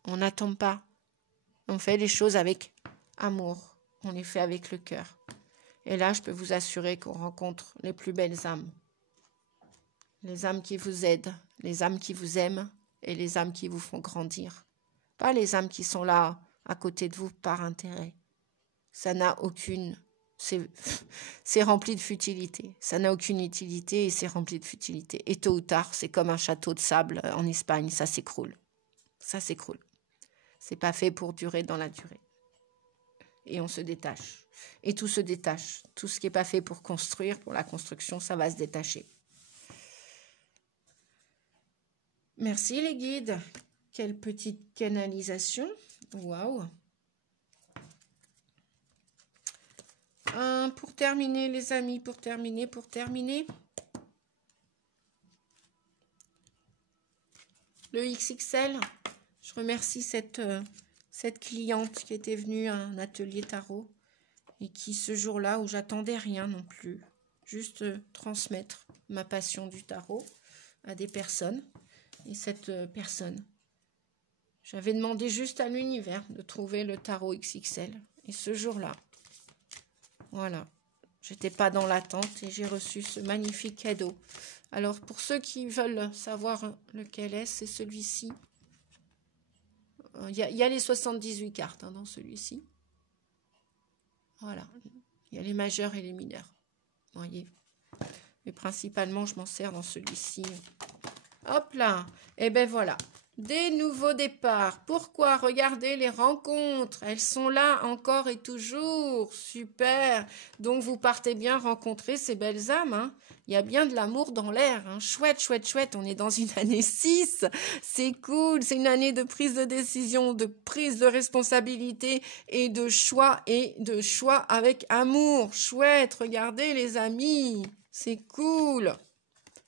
On n'attend pas. On fait les choses avec amour. On les fait avec le cœur. Et là, je peux vous assurer qu'on rencontre les plus belles âmes. Les âmes qui vous aident, les âmes qui vous aiment et les âmes qui vous font grandir. Pas les âmes qui sont là à côté de vous par intérêt. Ça n'a aucune... C'est rempli de futilité. Ça n'a aucune utilité et c'est rempli de futilité. Et tôt ou tard, c'est comme un château de sable en Espagne, ça s'écroule. Ça s'écroule. C'est pas fait pour durer dans la durée. Et on se détache. Et tout se détache. Tout ce qui n'est pas fait pour construire, pour la construction, ça va se détacher. Merci les guides. Quelle petite canalisation. Waouh. Pour terminer les amis, pour terminer. Le XXL, je remercie cette cliente qui était venue à un atelier tarot et qui ce jour-là où j'attendais rien non plus, juste transmettre ma passion du tarot à des personnes. Et cette personne, j'avais demandé juste à l'univers de trouver le tarot XXL. Et ce jour-là, voilà, j'étais pas dans l'attente et j'ai reçu ce magnifique cadeau. Alors, pour ceux qui veulent savoir lequel est, c'est celui-ci. Il y a les 78 cartes dans celui-ci. Voilà, il y a les majeurs et les mineurs. Vous voyez. Mais principalement, je m'en sers dans celui-ci. Hop là. Et ben voilà. Des nouveaux départs. Pourquoi? Regardez les rencontres. Elles sont là encore et toujours. Super. Donc, vous partez bien rencontrer ces belles âmes. Hein. Il y a bien de l'amour dans l'air. Hein. Chouette, chouette, chouette. On est dans une année 6. C'est cool. C'est une année de prise de décision, de prise de responsabilité et de choix avec amour. Chouette. Regardez les amis. C'est cool.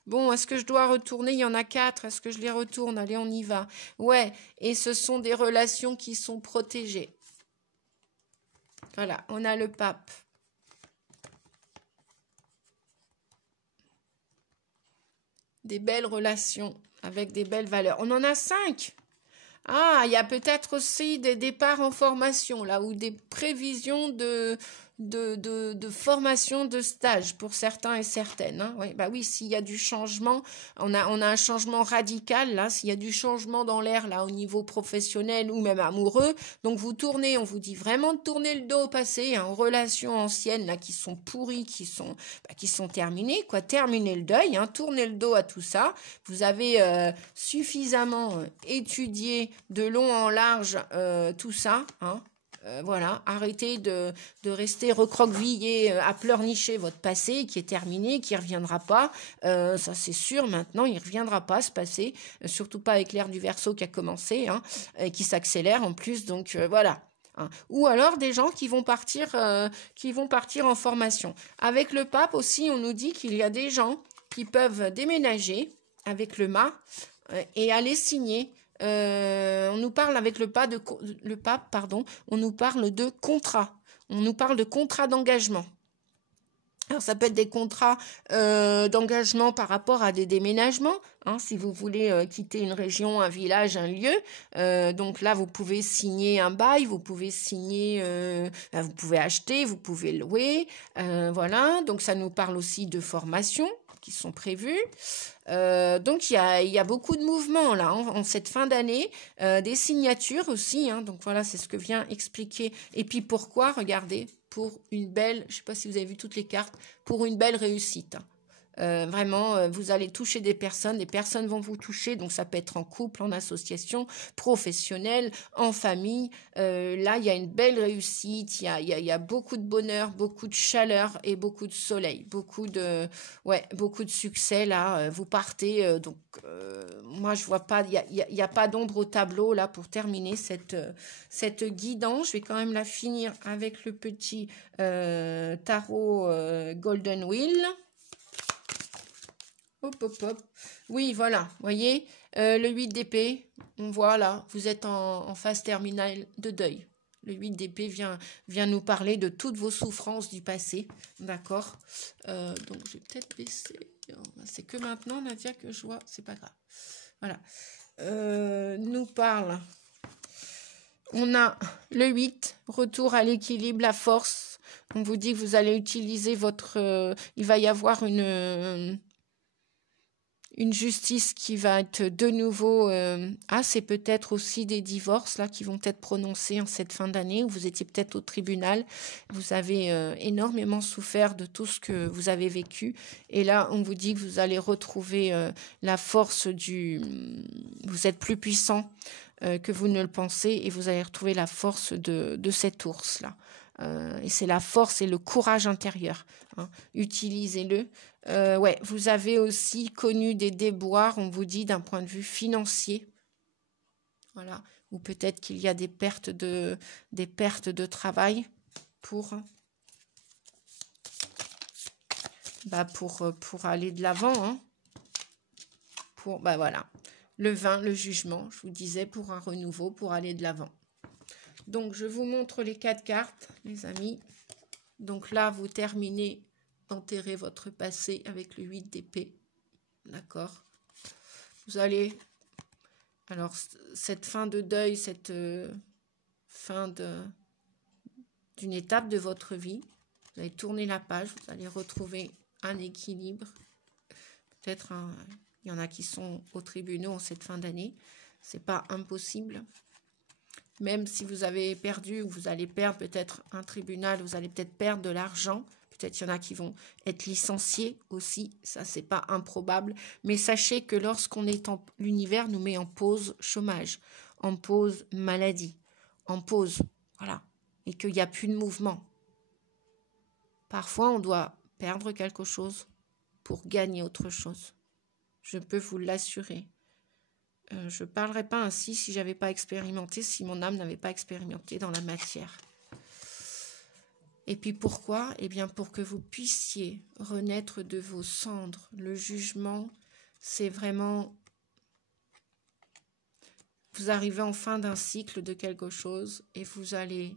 Bon, est-ce que je dois retourner? Il y en a 4. Est-ce que je les retourne? Allez, on y va. Ouais, et ce sont des relations qui sont protégées. Voilà, on a le pape. Des belles relations avec des belles valeurs. On en a 5. Ah, il y a peut-être aussi des départs en formation, là, ou des prévisions de de formation, de stage pour certains et certaines. Hein. Oui, bah oui, s'il y a du changement, on a un changement radical là. S'il y a du changement dans l'air là au niveau professionnel ou même amoureux, donc vous tournez, on vous dit vraiment de tourner le dos au passé, hein, aux relations anciennes là qui sont pourries, qui sont terminées, quoi. Terminez le deuil, hein, tournez le dos à tout ça. Vous avez suffisamment étudié de long en large tout ça, hein. Voilà, arrêtez de rester recroquevillé à pleurnicher votre passé qui est terminé, qui ne reviendra pas. Ça, c'est sûr, maintenant, il ne reviendra pas, ce passé. Surtout pas avec l'ère du Verseau qui a commencé, hein, et qui s'accélère en plus. Donc, voilà. Hein. Ou alors des gens qui vont partir en formation. Avec le pape aussi, on nous dit qu'il y a des gens qui peuvent déménager avec le mât et aller signer. On nous parle avec le pape, on nous parle de contrat. On nous parle de contrat d'engagement. Alors, ça peut être des contrats d'engagement par rapport à des déménagements, hein, si vous voulez quitter une région, un village, un lieu. Donc là, vous pouvez signer un bail, vous pouvez vous pouvez acheter, vous pouvez louer. Voilà, donc ça nous parle aussi de formation qui sont prévues. Donc il y a beaucoup de mouvements là en cette fin d'année, des signatures aussi, hein, donc voilà, c'est ce que vient expliquer. Et puis pourquoi, regardez, pour une belle, je ne sais pas si vous avez vu toutes les cartes, pour une belle réussite. Hein. Vraiment, vous allez toucher des personnes vont vous toucher, donc ça peut être en couple, en association, professionnelle, en famille. Là, il y a une belle réussite, il y a beaucoup de bonheur, beaucoup de chaleur et beaucoup de soleil, beaucoup de succès là. Vous partez, donc moi je vois pas, il y a pas d'ombre au tableau là pour terminer cette guidance. Je vais quand même la finir avec le petit tarot Golden Wheel. Hop, hop, hop. Oui, voilà, vous voyez, le 8 d'épée, on voit là, vous êtes en phase terminale de deuil. Le 8 d'épée vient nous parler de toutes vos souffrances du passé, d'accord. Donc, je vais peut-être baisser. C'est que maintenant, Nadia, que je vois, c'est pas grave. Voilà. Nous parle. On a le 8, retour à l'équilibre, la force. On vous dit que vous allez utiliser il va y avoir une justice qui va être de nouveau... c'est peut-être aussi des divorces là qui vont être prononcés en cette fin d'année, où vous étiez peut-être au tribunal, vous avez énormément souffert de tout ce que vous avez vécu, et là on vous dit que vous allez retrouver la force vous êtes plus puissant que vous ne le pensez, et vous allez retrouver la force de cet ours là. Et c'est la force et le courage intérieur. Hein. Utilisez-le. Vous avez aussi connu des déboires, on vous dit, d'un point de vue financier. Voilà. Ou peut-être qu'il y a des pertes de travail pour aller de l'avant. Hein. Voilà. Le 20, le jugement, je vous disais, pour un renouveau, pour aller de l'avant. Donc, je vous montre les 4 cartes, les amis. Donc là, vous terminez d'enterrer votre passé avec le 8 d'épée. D'accord. Vous allez... Alors, cette fin de deuil, cette fin d'une étape de votre vie, vous allez tourner la page, vous allez retrouver un équilibre. Peut-être, il y en a qui sont aux tribunaux en cette fin d'année. C'est pas impossible. Même si vous avez perdu ou vous allez perdre peut-être un tribunal, vous allez peut-être perdre de l'argent. Peut-être qu'il y en a qui vont être licenciés aussi. Ça, c'est pas improbable. Mais sachez que lorsqu'on est l'univers nous met en pause chômage, en pause maladie, en pause, voilà. Et qu'il n'y a plus de mouvement. Parfois, on doit perdre quelque chose pour gagner autre chose. Je peux vous l'assurer. Je ne parlerais pas ainsi si j'avais pas expérimenté, si mon âme n'avait pas expérimenté dans la matière. Et puis pourquoi ? Eh bien pour que vous puissiez renaître de vos cendres. Le jugement, c'est vraiment... Vous arrivez en fin d'un cycle de quelque chose et vous allez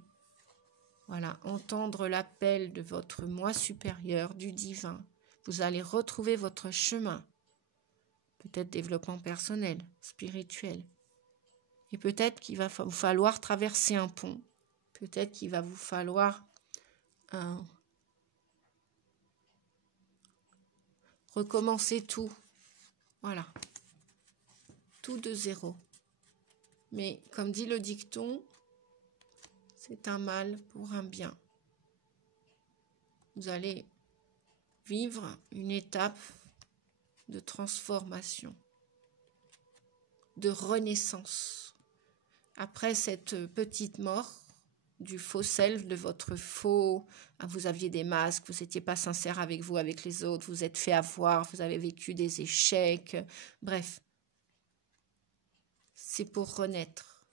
entendre l'appel de votre moi supérieur, du divin. Vous allez retrouver votre chemin. Peut-être développement personnel, spirituel. Et peut-être qu'il va vous falloir traverser un pont. Peut-être qu'il va vous falloir recommencer tout. Voilà. Tout de zéro. Mais comme dit le dicton, c'est un mal pour un bien. Vous allez vivre une étape de transformation, de renaissance. Après cette petite mort du faux self, de votre faux... Vous aviez des masques, vous n'étiez pas sincère avec vous, avec les autres, vous êtes fait avoir, vous avez vécu des échecs. Bref, c'est pour renaître.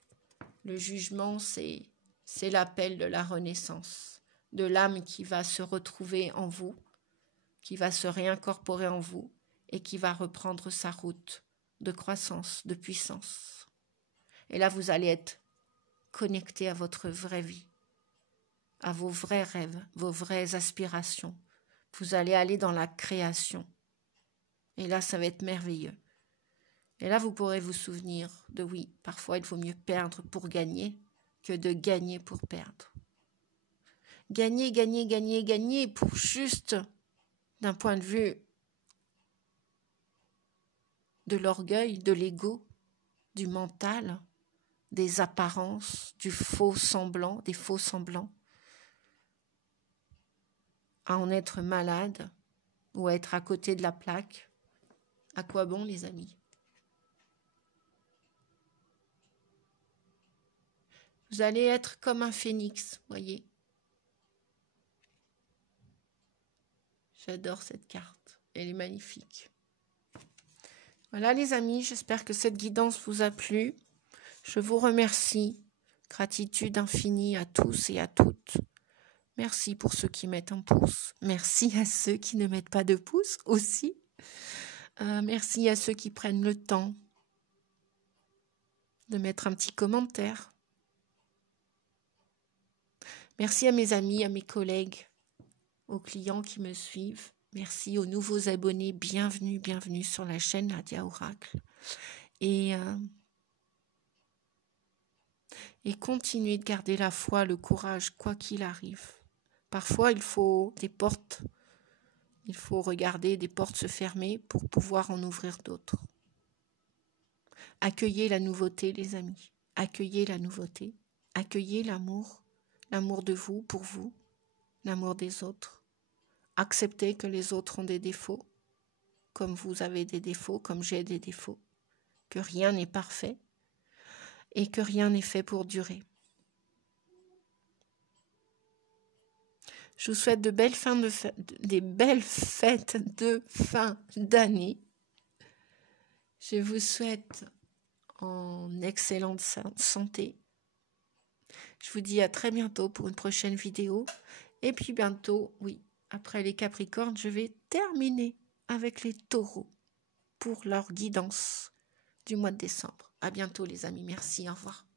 Le jugement, c'est l'appel de la renaissance, de l'âme qui va se retrouver en vous, qui va se réincorporer en vous et qui va reprendre sa route de croissance, de puissance. Et là, vous allez être connecté à votre vraie vie, à vos vrais rêves, vos vraies aspirations. Vous allez aller dans la création. Et là, ça va être merveilleux. Et là, vous pourrez vous souvenir de oui, parfois il vaut mieux perdre pour gagner que de gagner pour perdre. Gagner, gagner, gagner, gagner pour juste, d'un point de vue de l'orgueil, de l'ego, du mental, des apparences, du faux semblant, des faux semblants, à en être malade ou à être à côté de la plaque. À quoi bon, les amis? Vous allez être comme un phénix, voyez. J'adore cette carte, elle est magnifique. Voilà les amis, j'espère que cette guidance vous a plu. Je vous remercie. Gratitude infinie à tous et à toutes. Merci pour ceux qui mettent un pouce. Merci à ceux qui ne mettent pas de pouce aussi. Merci à ceux qui prennent le temps de mettre un petit commentaire. Merci à mes amis, à mes collègues, aux clients qui me suivent. Merci aux nouveaux abonnés. Bienvenue, bienvenue sur la chaîne Nadia Oracle. Et continuez de garder la foi, le courage, quoi qu'il arrive. Parfois, il faut des portes. Il faut regarder des portes se fermer pour pouvoir en ouvrir d'autres. Accueillez la nouveauté, les amis. Accueillez la nouveauté. Accueillez l'amour. L'amour de vous, pour vous. L'amour des autres. Acceptez que les autres ont des défauts. Comme vous avez des défauts, comme j'ai des défauts. Que rien n'est parfait. Et que rien n'est fait pour durer. Je vous souhaite des belles fêtes de fin d'année. Je vous souhaite en excellente santé. Je vous dis à très bientôt pour une prochaine vidéo. Et puis bientôt, oui, après les Capricornes, je vais terminer avec les Taureaux pour leur guidance du mois de décembre. À bientôt les amis, merci, au revoir.